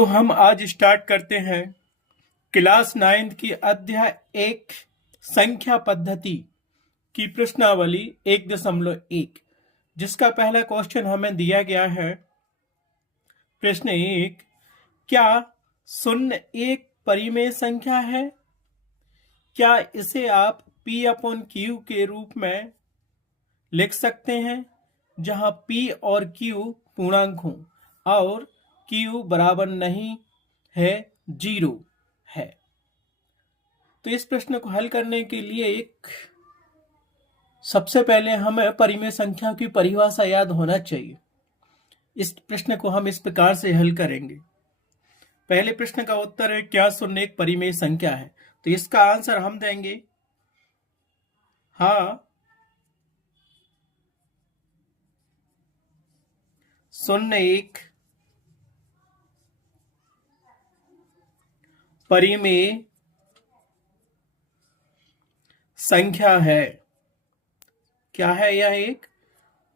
तो हम आज स्टार्ट करते हैं क्लास 9 की अध्याय 1 संख्या पद्धति की प्रश्नावली 1.1 जिसका पहला क्वेश्चन हमें दिया गया है। प्रश्न 1, क्या 0 एक परिमेय संख्या है? क्या इसे आप P/Q के रूप में लिख सकते हैं जहां P और Q पूर्णांक हों और Q बराबर नहीं है 0 है। तो इस प्रश्न को हल करने के लिए सबसे पहले हमें परिमेय संख्या की परिभाषा याद होना चाहिए। इस प्रश्न को हम इस प्रकार से हल करेंगे। पहले प्रश्न का उत्तर है क्या 0 एक परिमेय संख्या है? तो इसका आंसर हम देंगे हाँ, 0 एक परिमेय संख्या है। क्या है? यह एक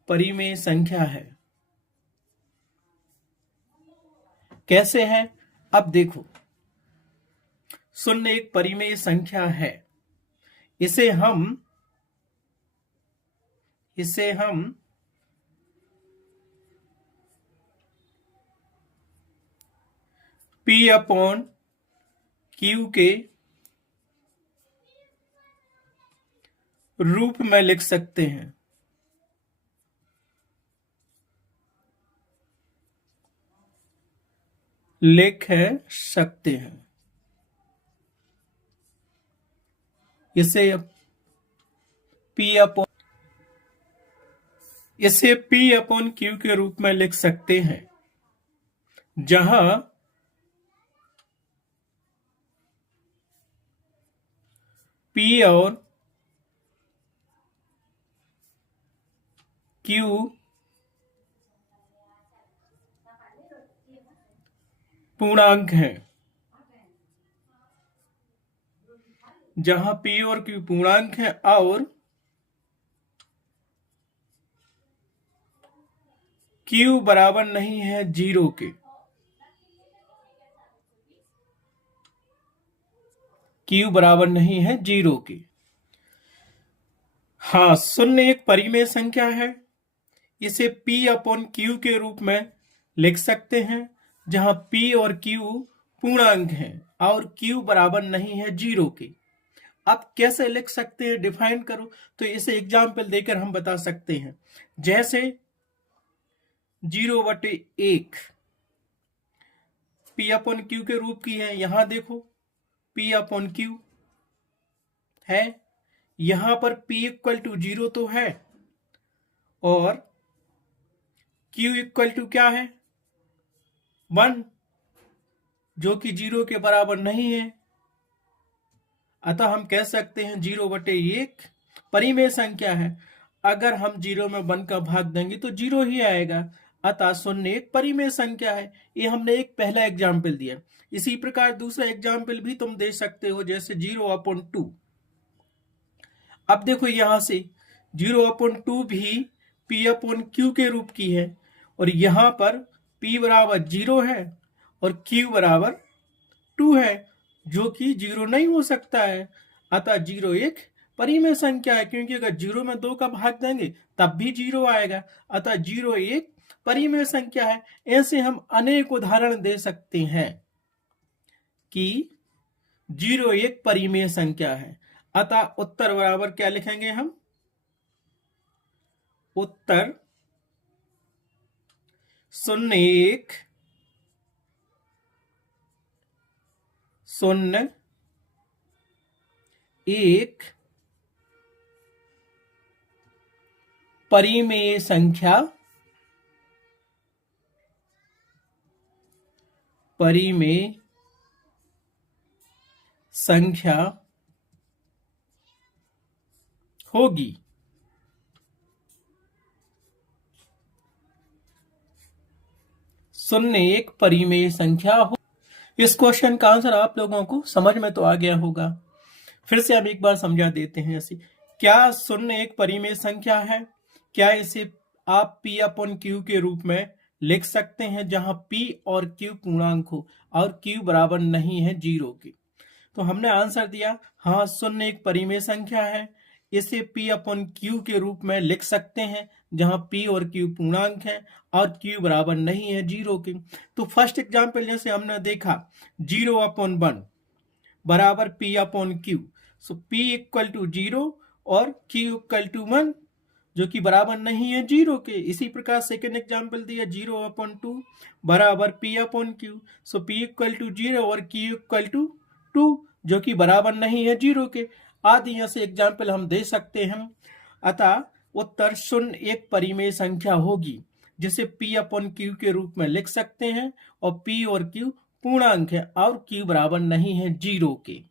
परिमेय संख्या है। कैसे है? अब देखो, 0 एक परिमेय संख्या है। इसे हम P/Q के रूप में लिख सकते हैं। इसे P/Q के रूप में लिख सकते हैं जहां P और Q पूर्णांक हैं। और Q बराबर नहीं है 0 के। हाँ, 0 एक परिमेय संख्या है। इसे P/Q के रूप में लिख सकते हैं जहां P और Q पूर्णांक हैं और Q बराबर नहीं है 0 के। अब कैसे लिख सकते हैं, डिफाइन करो। तो इसे एग्जाम्पल देकर हम बता सकते हैं। जैसे 0/1 P/Q के रूप की है। यहां देखो P/Q है, यहां पर P = 0 तो है और Q = क्या है? 1, जो कि 0 के बराबर नहीं है। अतः हम कह सकते हैं 0/1 परिमेय संख्या है। अगर हम 0 में 1 का भाग देंगे तो 0 ही आएगा। अतः 0 एक परिमेय संख्या है। ये हमने एक पहला एग्जाम्पल दिया। इसी प्रकार दूसरा एग्जाम्पल भी तुम दे सकते हो, जैसे 0/2। अब देखो यहां से 0/2 भी P/Q के रूप की है और यहां पर P बराबर 0 है और Q बराबर 2 है, जो कि 0 नहीं हो सकता है। अतः 0 एक परिमेय संख्या है, क्योंकि अगर 0 में 2 का भाग देंगे तब भी 0 आएगा। अतः 0 एक परिमेय संख्या है। ऐसे हम अनेक उदाहरण दे सकते हैं कि 0 एक परिमेय संख्या है। अतः उत्तर बराबर क्या लिखेंगे हम? उत्तर 0 एक परिमेय संख्या होगी। 0 एक परिमेय संख्या हो। इस क्वेश्चन का आंसर आप लोगों को समझ में तो आ गया होगा। फिर से हम एक बार समझा देते हैं। ऐसी क्या 0 एक परिमेय संख्या है? क्या इसे आप P/Q के रूप में लिख सकते हैं जहां P और Q पूर्णांक हो और Q बराबर नहीं है 0 के। तो हमने आंसर दिया हाँ, शून्य एक परिमेय संख्या है, इसे P अपॉन Q के रूप में लिख सकते हैं जहां P और Q पूर्णांक है और Q बराबर नहीं है 0 के। तो फर्स्ट एग्जाम्पल जैसे हमने देखा 0/1 बराबर P upon Q, so P equal to 0 और Q इक्वल टू 1 जो कि बराबर नहीं है 0 के। इसी प्रकार सेकेंड एग्जाम्पल दिया 0/2 बराबर P upon Q, so P equal to 0 और Q इक्वल टू 2 जो कि बराबर नहीं है 0 के। आदि ऐसे एग्जाम्पल हम दे सकते हैं। अतः उत्तर शून्य एक परिमेय संख्या होगी जिसे P अपॉन Q के रूप में लिख सकते हैं और P और Q पूर्णांक है और Q बराबर नहीं है 0 के।